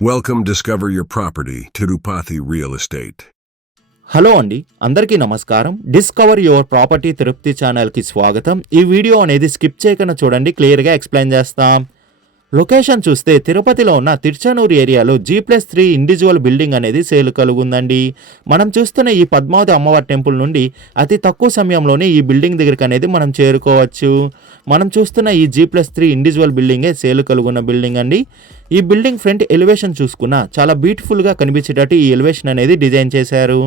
Welcome Discover Your Property, Tirupati Real Estate. Hello అండి, అందరికీ నమస్కారం. డిస్కవర్ యువర్ ప్రాపర్టీ తిరుపతి ఛానల్కి స్వాగతం. ఈ వీడియో అనేది స్కిప్ చేయకుండా చూడండి, క్లియర్గా ఎక్స్ప్లెయిన్ చేస్తాం. లొకేషన్ చూస్తే తిరుపతిలో ఉన్న తిరుచానూరు ఏరియాలో G+3 ఇండివిజువల్ బిల్డింగ్ అనేది సేల్ కలుగుందండి. మనం చూస్తున్న ఈ పద్మావతి అమ్మవారి టెంపుల్ నుండి అతి తక్కువ సమయంలోనే ఈ బిల్డింగ్ దగ్గరికి అనేది మనం చేరుకోవచ్చు. మనం చూస్తున్న ఈ G+3 ఇండివిజువల్ బిల్డింగే సేల్ కలుగున్న బిల్డింగ్ అండి. ఈ బిల్డింగ్ ఫ్రంట్ ఎలివేషన్ చూసుకున్నా చాలా బ్యూటిఫుల్గా కనిపించేటట్టు ఈ ఎలివేషన్ అనేది డిజైన్ చేశారు.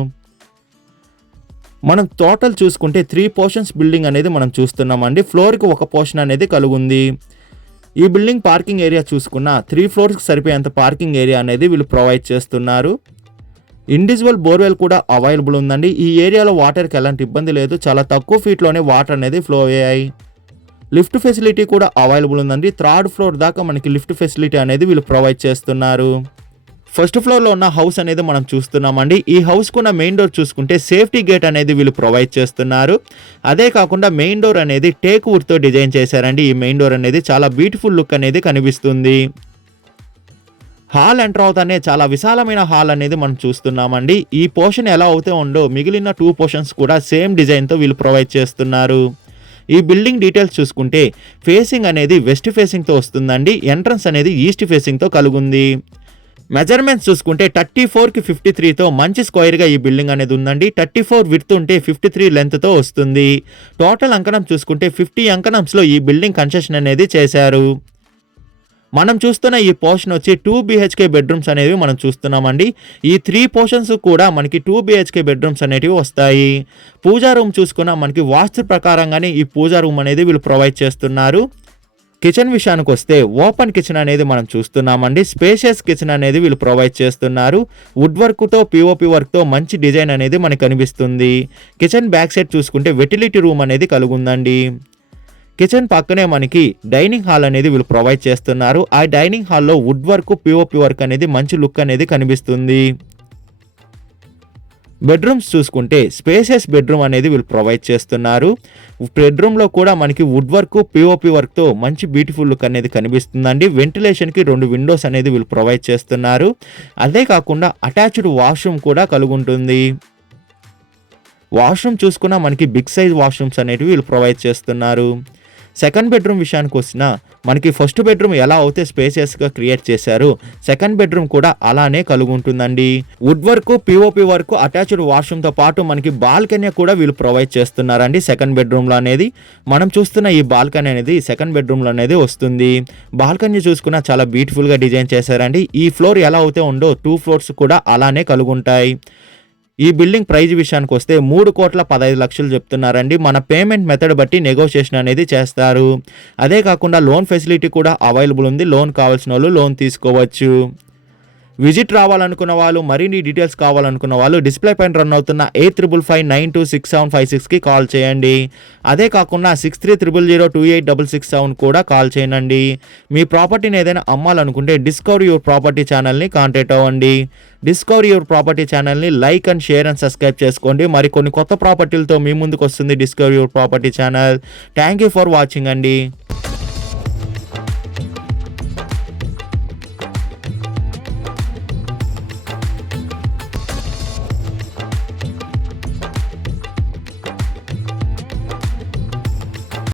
మనం టోటల్ చూసుకుంటే 3 పోర్షన్స్ బిల్డింగ్ అనేది మనం చూస్తున్నామండి. ఫ్లోర్కి ఒక పోర్షన్ అనేది కలుగుంది. ఈ బిల్డింగ్ పార్కింగ్ ఏరియా చూసుకున్న 3 ఫ్లోర్స్కి సరిపోయేంత పార్కింగ్ ఏరియా అనేది వీళ్ళు ప్రొవైడ్ చేస్తున్నారు. ఇండివిజువల్ బోర్వెల్ కూడా అవైలబుల్ ఉందండి. ఈ ఏరియాలో వాటర్కి ఎలాంటి ఇబ్బంది లేదు, చాలా తక్కువ ఫీట్లోనే వాటర్ అనేది ఫ్లో అయ్యాయి. లిఫ్ట్ ఫెసిలిటీ కూడా అవైలబుల్ ఉందండి. 3rd ఫ్లోర్ దాకా మనకి లిఫ్ట్ ఫెసిలిటీ అనేది వీళ్ళు ప్రొవైడ్ చేస్తున్నారు. ఫస్ట్ ఫ్లోర్లో ఉన్న హౌస్ అనేది మనం చూస్తున్నామండి. ఈ హౌస్ కున్న మెయిన్ డోర్ చూసుకుంటే సేఫ్టీ గేట్ అనేది వీళ్ళు ప్రొవైడ్ చేస్తున్నారు. అదే కాకుండా మెయిన్ డోర్ అనేది టేక్ వుడ్తో డిజైన్ చేశారండి. ఈ మెయిన్ డోర్ అనేది చాలా బ్యూటిఫుల్ లుక్ అనేది కనిపిస్తుంది. హాల్ ఎంటర్ అవుతానే చాలా విశాలమైన హాల్ అనేది మనం చూస్తున్నామండి. ఈ పోర్షన్ ఎలా అవుతే ఉందో మిగిలిన 2 పోర్షన్స్ కూడా సేమ్ డిజైన్తో వీళ్ళు ప్రొవైడ్ చేస్తున్నారు. ఈ బిల్డింగ్ డీటెయిల్స్ చూసుకుంటే ఫేసింగ్ అనేది వెస్ట్ ఫేసింగ్తో వస్తుందండి. ఎంట్రన్స్ అనేది ఈస్ట్ ఫేసింగ్తో కలుగుంది. మెజర్మెంట్స్ చూసుకుంటే 34కి 53తో మంచి స్క్వేర్గా ఈ బిల్డింగ్ అనేది ఉందండి. 34 విడ్త్ ఉంటే 53 లెంత్తో వస్తుంది. టోటల్ అంకణం చూసుకుంటే 50 అంకణంస్లో ఈ బిల్డింగ్ కన్స్ట్రక్షన్ అనేది చేశారు. మనం చూస్తున్న ఈ పోర్షన్ వచ్చి 2 BHK బెడ్రూమ్స్ అనేవి మనం చూస్తున్నామండి. ఈ 3 పోర్షన్స్ కూడా మనకి 2 BHK బెడ్రూమ్స్ అనేవి వస్తాయి. పూజా రూమ్ చూసుకున్న మనకి వాస్తు ప్రకారంగానే ఈ పూజా రూమ్ అనేది వీళ్ళు ప్రొవైడ్ చేస్తున్నారు. కిచెన్ విషయానికి వస్తే ఓపెన్ కిచెన్ అనేది మనం చూస్తున్నామండి. స్పేషియస్ కిచెన్ అనేది వీళ్ళు ప్రొవైడ్ చేస్తున్నారు. వుడ్ వర్క్తో POP వర్క్తో మంచి డిజైన్ అనేది మనకు కనిపిస్తుంది. కిచెన్ బ్యాక్ సైడ్ చూసుకుంటే వెటిలిటీ రూమ్ అనేది కలుగుందండి. కిచెన్ పక్కనే మనకి డైనింగ్ హాల్ అనేది వీళ్ళు ప్రొవైడ్ చేస్తున్నారు. ఆ డైనింగ్ హాల్లో వుడ్ వర్క్ POP వర్క్ అనేది మంచి లుక్ అనేది కనిపిస్తుంది. బెడ్రూమ్స్ చూసుకుంటే స్పేషియస్ బెడ్రూమ్ అనేది వీళ్ళు ప్రొవైడ్ చేస్తున్నారు. బెడ్రూమ్లో కూడా మనకి వుడ్ వర్క్ POP వర్క్తో మంచి బ్యూటిఫుల్ లుక్ అనేది కనిపిస్తుందండి. వెంటిలేషన్కి 2 విండోస్ అనేది వీళ్ళు ప్రొవైడ్ చేస్తున్నారు. అదే కాకుండా అటాచ్డ్ వాష్రూమ్ కూడా కలుగుంటుంది. వాష్రూమ్ చూసుకున్నా మనకి బిగ్ సైజ్ వాష్రూమ్స్ అనేవి వీళ్ళు ప్రొవైడ్ చేస్తున్నారు. సెకండ్ బెడ్రూమ్ విషయానికి వచ్చినా మనకి ఫస్ట్ బెడ్రూమ్ ఎలా అయితే స్పేసియస్గా క్రియేట్ చేశారు, సెకండ్ బెడ్రూమ్ కూడా అలానే కలుగుంటుందండి. Wood work POP work attached వాష్రూమ్తో పాటు మనకి బాల్కనీ కూడా వీళ్ళు ప్రొవైడ్ చేస్తున్నారండి. సెకండ్ బెడ్రూమ్లో అనేది మనం చూస్తున్న ఈ బాల్కనీ అనేది సెకండ్ బెడ్రూమ్లో అనేది వస్తుంది. బాల్కనీ చూసుకున్నా చాలా బ్యూటిఫుల్గా డిజైన్ చేశారండి. ఈ ఫ్లోర్ ఎలా అయితే ఉందో 2 ఫ్లోర్స్ కూడా అలానే కలుగుంటాయి. ఈ బిల్డింగ్ ప్రైజ్ విషయానికి వస్తే 3,15,00,000 చెప్తున్నారండి. మన పేమెంట్ మెథడ్ బట్టి నెగోషియేషన్ అనేది చేస్తారు. అదే కాకుండా లోన్ ఫెసిలిటీ కూడా అవైలబుల్ ఉంది. లోన్ కావాల్సిన వాళ్ళు లోన్ తీసుకోవచ్చు. విజిట్ రావాలనుకున్న వాళ్ళు, మరిన్ని డీటెయిల్స్ కావాలనుకున్న వాళ్ళు డిస్ప్లే పైన రన్ అవుతున్న 8555926756కి కాల్ చేయండి. అదే కాకుండా 6300028667 కూడా కాల్ చేయండి. మీ ప్రాపర్టీని ఏదైనా అమ్మాలనుకుంటే డిస్కవర్ యువర్ ప్రాపర్టీ ఛానల్ని కాంటాక్ట్ అవ్వండి. డిస్కవర్ యువర్ ప్రాపర్టీ ఛానల్ని like and share and subscribe చేసుకోండి. మరి కొన్ని కొత్త ప్రాపర్టీలతో మీ ముందుకు వస్తుంది discover your property channel. Thank you for watching అండి.